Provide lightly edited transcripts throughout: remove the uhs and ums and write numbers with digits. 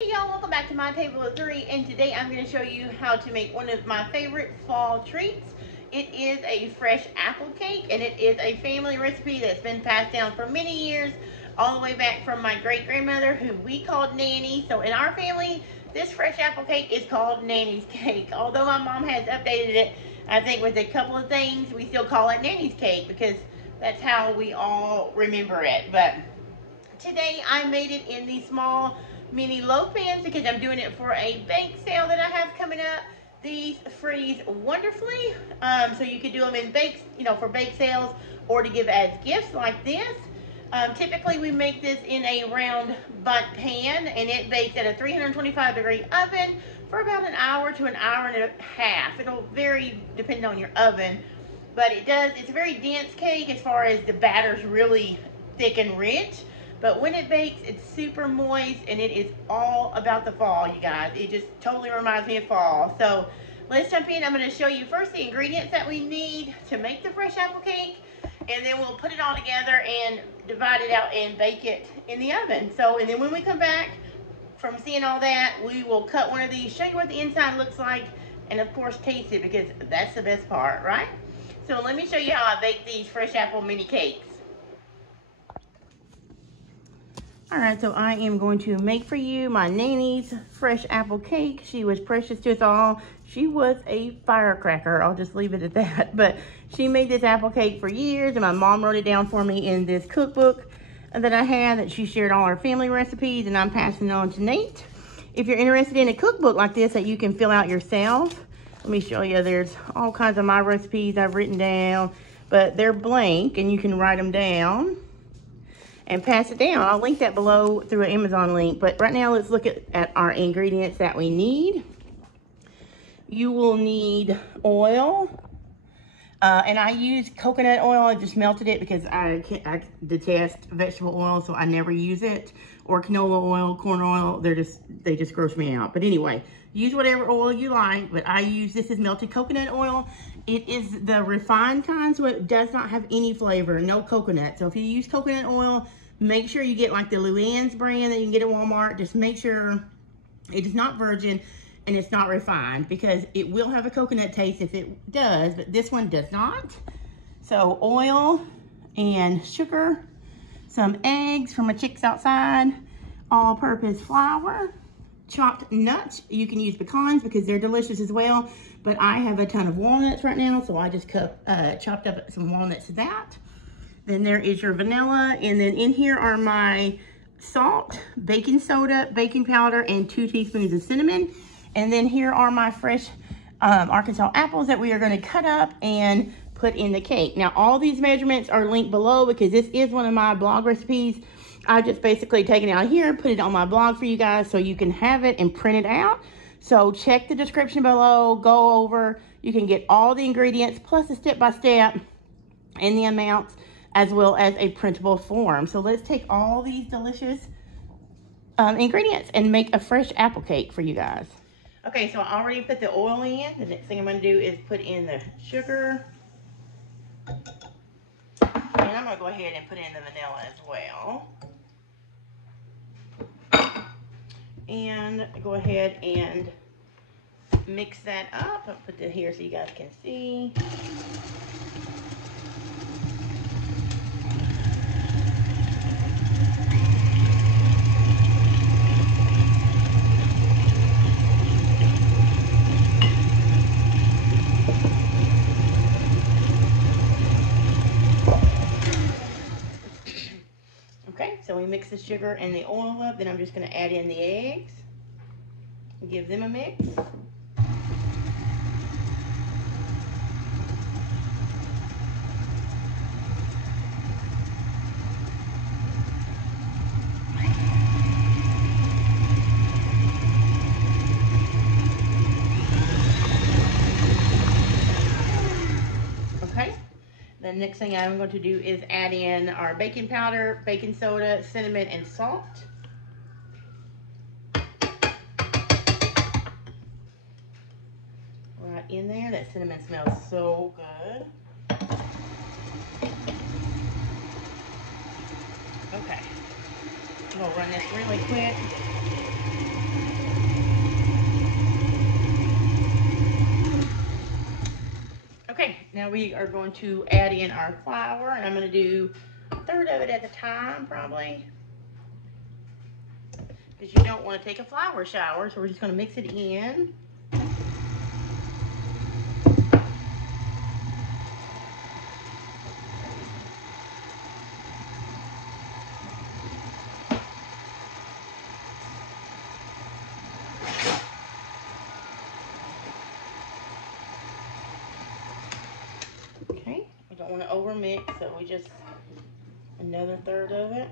Hey y'all, welcome back to My Table of Three, and today I'm going to show you how to make one of my favorite fall treats. It is a fresh apple cake, and it is a family recipe that's been passed down for many years, all the way back from my great-grandmother, who we called Nannie. So in our family, this fresh apple cake is called Nannie's cake. Although my mom has updated it, I think with a couple of things, we still call it Nannie's cake because that's how we all remember it. But today I made it in these small mini loaf pans because I'm doing it for a bake sale that I have coming up. These freeze wonderfully, so you could do them in bakes, for bake sales or to give as gifts like this. Typically we make this in a round bundt pan, and it bakes at a 325-degree oven for about an hour to an hour and a half. It'll vary depending on your oven, but it's a very dense cake as far as the batter's really thick and rich. But when it bakes, it's super moist, and it is all about the fall, you guys. It just totally reminds me of fall. So let's jump in. I'm going to show you first the ingredients that we need to make the fresh apple cake, and then we'll put it all together and divide it out and bake it in the oven. And then when we come back from seeing all that, we will cut one of these, show you what the inside looks like, and of course taste it, because that's the best part, right? So let me show you how I bake these fresh apple mini cakes. All right, so I am going to make for you my Nannie's fresh apple cake. She was precious to us all. She was a firecracker. I'll just leave it at that. But she made this apple cake for years, and my mom wrote it down for me in this cookbook that I had that she shared all our family recipes, and I'm passing it on to Nate. If you're interested in a cookbook like this that you can fill out yourself, let me show you. There's all kinds of my recipes I've written down, but they're blank, and you can write them down and pass it down. I'll link that below through an Amazon link. But right now, let's look at our ingredients that we need. You will need oil. And I use coconut oil. I just melted it because I detest vegetable oil, so I never use it. Or canola oil, corn oil, they just gross me out. But anyway, use whatever oil you like, but this is melted coconut oil. It is the refined kind, so it does not have any flavor, no coconut. So if you use coconut oil, make sure you get like the Luann's brand that you can get at Walmart. Just make sure it is not virgin and it's not refined, because it will have a coconut taste if it does, but this one does not. So oil and sugar, some eggs from my chicks outside, all-purpose flour, chopped nuts. You can use pecans because they're delicious as well, but I have a ton of walnuts right now, so I just chopped up some walnuts to that. Then there is your vanilla, and then in here are my salt, baking soda, baking powder, and 2 teaspoons of cinnamon. And then here are my fresh Arkansas apples that we are going to cut up and put in the cake. Now, all these measurements are linked below because this is one of my blog recipes. I just basically taken it out here, put it on my blog for you guys so you can have it and print it out. So check the description below, go over. You can get all the ingredients plus a step-by-step and the amounts, as well as a printable form. So let's take all these delicious ingredients and make a fresh apple cake for you guys. Okay, so I already put the oil in. The next thing I'm going to do is put in the sugar. And I'm going to go ahead and put in the vanilla as well. And go ahead and mix that up. I'll put that here so you guys can see. So we mix the sugar and the oil up. Then I'm just going to add in the eggs and give them a mix. The next thing I'm going to do is add in our baking powder, baking soda, cinnamon, and salt. Right in there. That cinnamon smells so good. Okay. We'll run this really quick. Now we are going to add in our flour, and I'm going to do a third of it at a time, probably. Because you don't want to take a flour shower, so we're just going to mix it in. Okay, we don't want to overmix, so we just another third of it.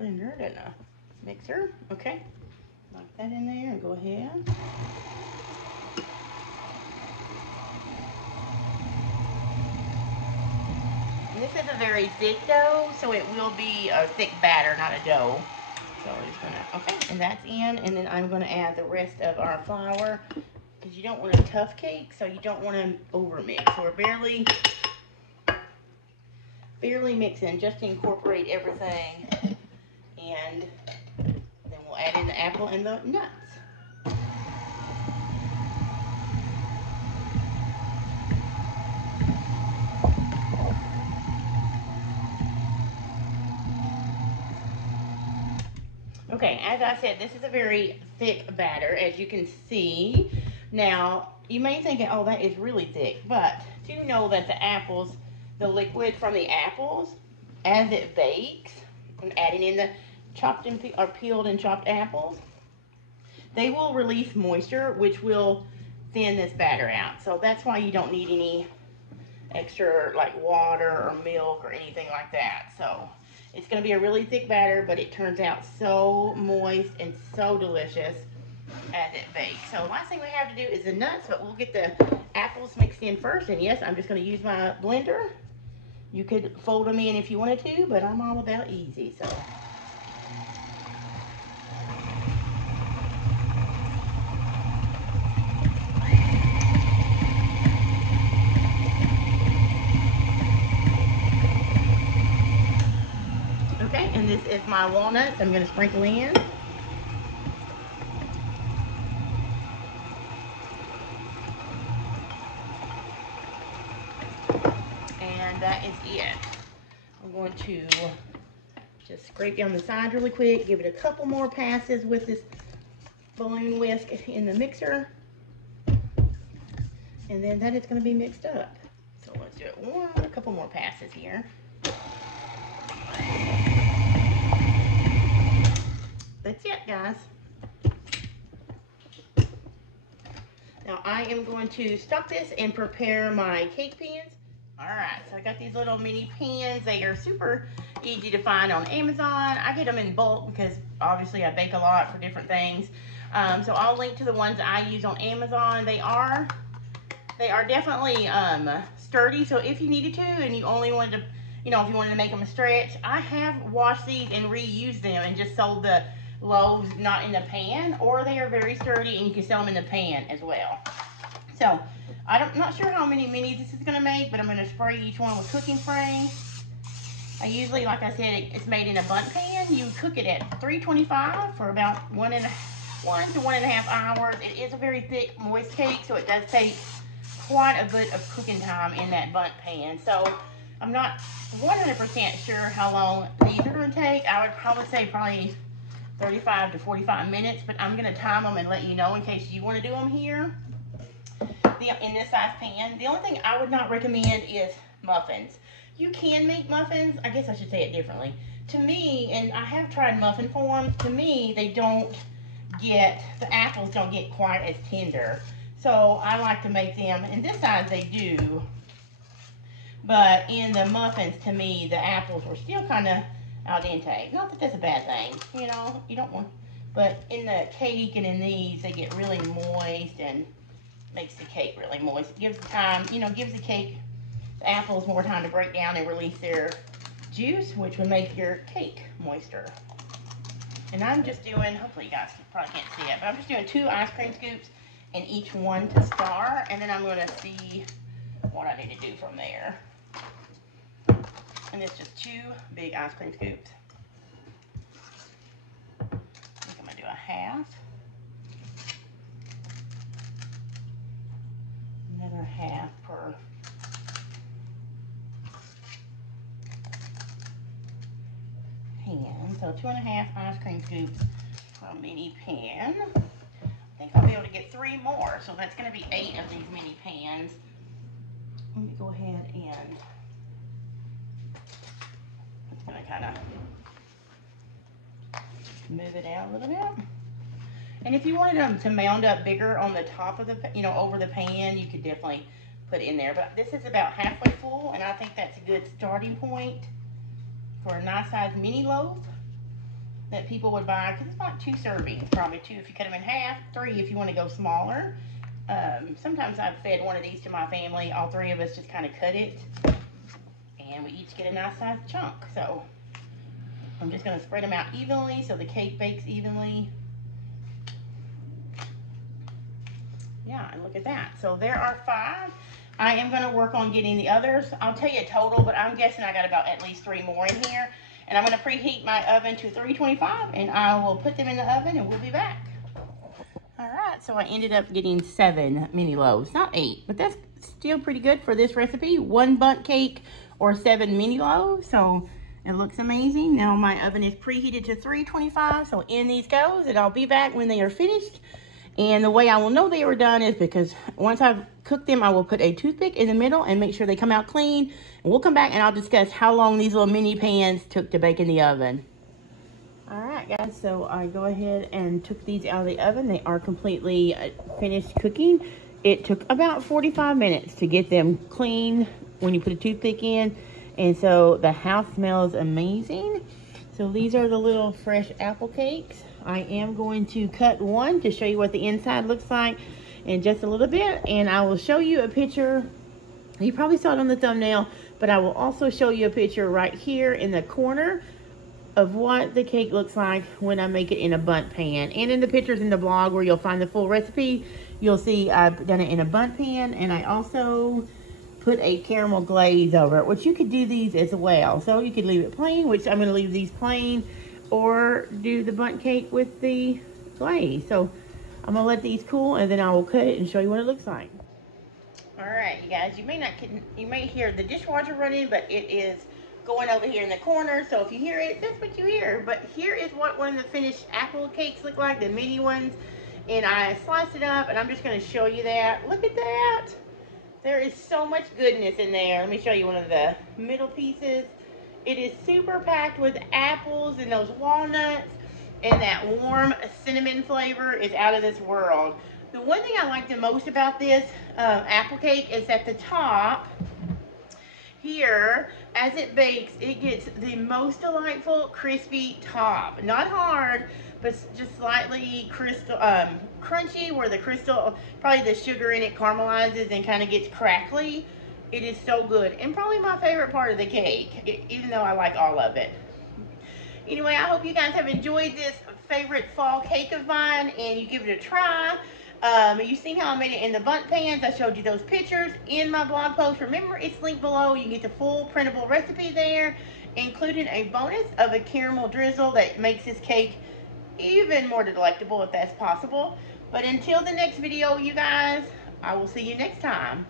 Blender and a mixer. Okay, knock that in there and go ahead. And this is a very thick dough, so it will be a thick batter, not a dough. So we're just gonna, okay, and that's in, and then I'm gonna add the rest of our flour because you don't want a tough cake, so you don't want to overmix. So we're barely mixing just to incorporate everything. And then we'll add in the apple and the nuts. Okay, as I said, this is a very thick batter, as you can see. Now, you may think, oh, that is really thick, but do know that the apples, the liquid from the apples, as it bakes, and adding in the chopped and peeled and chopped apples, they will release moisture, which will thin this batter out. So that's why you don't need any extra like water or milk or anything like that. So it's going to be a really thick batter, but it turns out so moist and so delicious as it bakes. So last thing we have to do is the nuts, but we'll get the apples mixed in first. And yes, I'm just going to use my blender. You could fold them in if you wanted to, but I'm all about easy, so. Okay, and this is my walnuts I'm going to sprinkle in. And that is it. I'm going to just scrape down the sides really quick, give it a couple more passes with this balloon whisk in the mixer. And then that is going to be mixed up. So let's do it a couple more passes here. That's it, guys. Now I am going to stop this and prepare my cake pans. Alright, so I got these little mini pans. They are super easy to find on Amazon. I get them in bulk because obviously I bake a lot for different things. So I'll link to the ones I use on Amazon. They are definitely sturdy, so if you needed to and you only wanted to, you know, if you wanted to make them a stretch, I have washed these and reused them and just sold the loaves not in the pan, or they are very sturdy and you can sell them in the pan as well. So I'm not sure how many minis this is going to make, but I'm going to spray each one with cooking spray. I usually, like I said, it's made in a bundt pan. You cook it at 325 for about 1 to 1.5 hours. It is a very thick, moist cake, so it does take quite a bit of cooking time in that bundt pan. So I'm not 100% sure how long these are going to take. I would probably say probably 35 to 45 minutes, but I'm going to time them and let you know in case you want to do them here in this size pan. The only thing I would not recommend is muffins. You can make muffins. I guess I should say it differently. To me, and I have tried muffin forms, to me they don't get, the apples don't get quite as tender. So I like to make them, in this size they do, but in the muffins, to me, the apples were still kind of al dente. Not that that's a bad thing, you know, you don't want, but in the cake and in these, they get really moist and makes the cake really moist. Gives the time, you know, gives the cake, the apples more time to break down and release their juice, which would make your cake moister. And I'm just doing, hopefully you guys probably can't see it, but I'm just doing 2 ice cream scoops in each one to star, and then I'm going to see what I need to do from there. And it's just 2 big ice cream scoops. I think I'm gonna do a half. Another half per pan. So 2.5 ice cream scoops for a mini pan. I think I'll be able to get 3 more. So that's gonna be 8 of these mini pans. Let me go ahead and I'm gonna kind of move it out a little bit. And if you wanted them to mound up bigger on the top of the, over the pan, you could definitely put it in there. But this is about halfway full, and I think that's a good starting point for a nice size mini loaf that people would buy, because it's not 2 servings, probably 2 if you cut them in half, 3 if you want to go smaller. Sometimes I've fed one of these to my family. All 3 of us just kind of cut it, and we each get a nice size chunk. So I'm just going to spread them out evenly so the cake bakes evenly. Yeah, and look at that. So there are 5. I am going to work on getting the others. I'll tell you a total, but I'm guessing I got about at least 3 more in here. And I'm going to preheat my oven to 325, and I will put them in the oven, and we'll be back. All right, so I ended up getting 7 mini loaves. Not 8, but that's still pretty good for this recipe. 1 bundt cake or 7 mini loaves. So it looks amazing. Now my oven is preheated to 325, so in these goes, and I'll be back when they are finished. And the way I will know they were done is because once I've cooked them, I will put a toothpick in the middle and make sure they come out clean. And we'll come back and I'll discuss how long these little mini pans took to bake in the oven. All right, guys, so I go ahead and took these out of the oven. They are completely finished cooking. It took about 45 minutes to get them clean when you put a toothpick in. And so the house smells amazing. So these are the little fresh apple cakes. I am going to cut one to show you what the inside looks like in just a little bit, and I will show you a picture. You probably saw it on the thumbnail, but I will also show you a picture right here in the corner of what the cake looks like when I make it in a bundt pan. And in the pictures in the blog where you'll find the full recipe, you'll see I've done it in a bundt pan, and I also put a caramel glaze over it, which you could do these as well. So you could leave it plain, which I'm going to leave these plain, or do the bundt cake with the glaze. So I'm gonna let these cool, and then I will cut it and show you what it looks like. All right, you guys, you may hear the dishwasher running, but it is going over here in the corner. So if you hear it, that's what you hear. But here is what one of the finished apple cakes look like, the mini ones. And I sliced it up, and I'm just gonna show you that. Look at that. There is so much goodness in there. Let me show you one of the middle pieces. It is super packed with apples and those walnuts, and that warm cinnamon flavor is out of this world. The one thing I like the most about this apple cake is at the top here, as it bakes, it gets the most delightful crispy top. Not hard, but just slightly crunchy, where the probably the sugar in it caramelizes and kind of gets crackly. It is so good, and probably my favorite part of the cake, even though I like all of it. Anyway, I hope you guys have enjoyed this favorite fall cake of mine, and you give it a try. You've seen how I made it in the bundt pans. I showed you those pictures in my blog post. Remember, it's linked below. You can get the full printable recipe there, including a bonus of a caramel drizzle that makes this cake even more delectable if that's possible. But until the next video, you guys, I will see you next time.